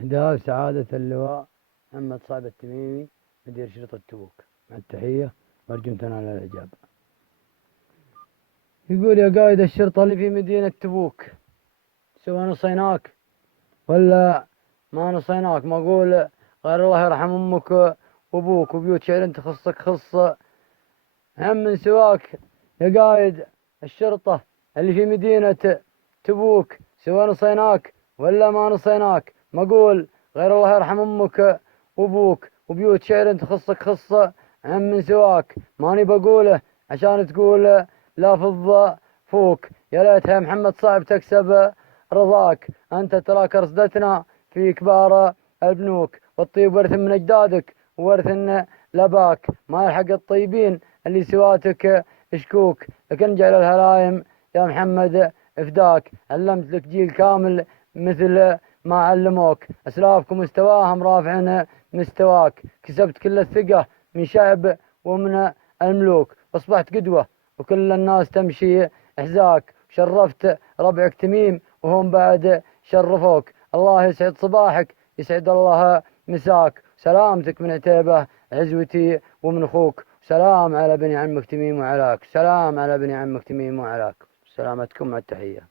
إهداء سعادة اللواء محمد صعب التميمي مدير شرطة تبوك، مع التحية وأرجو تنال الإجابة. يقول: يا قائد الشرطة اللي في مدينة تبوك، سواء نصيناك ولا ما نصيناك، ما أقول غير الله يرحم أمك وأبوك وبيوت شعر أنت خصك خص هم من سواك. يا قائد الشرطة اللي في مدينة تبوك، سواء نصيناك ولا ما نصيناك، ما أقول غير الله يرحم أمك وأبوك وبيوت شعر أنت خصك خص هم من سواك. ماني بقوله عشان تقول لا فضة فوك، يا ليتها يا محمد صعب تكسب رضاك. أنت تراك رصدتنا في كبار البنوك، والطيب ورث من أجدادك وورث لباك، ما يلحق الطيبين اللي سواتك شكوك. لكن جعل الهلايم يا محمد إفداك، علمت لك جيل كامل مثل ما علموك، أسلافكم مستواهم رافع مستواك. كسبت كل الثقة من شعب ومن الملوك، وأصبحت قدوة وكل الناس تمشي إحذاك. شرفت ربعك تميم وهم بعد شرفوك. الله يسعد صباحك، يسعد الله مساك. سلامتك من عتيبة عزوتي ومن أخوك. سلام على بني عمك تميم وعلاك، سلام على بني عمك تميم وعلاك. سلامتكم، مع التحية.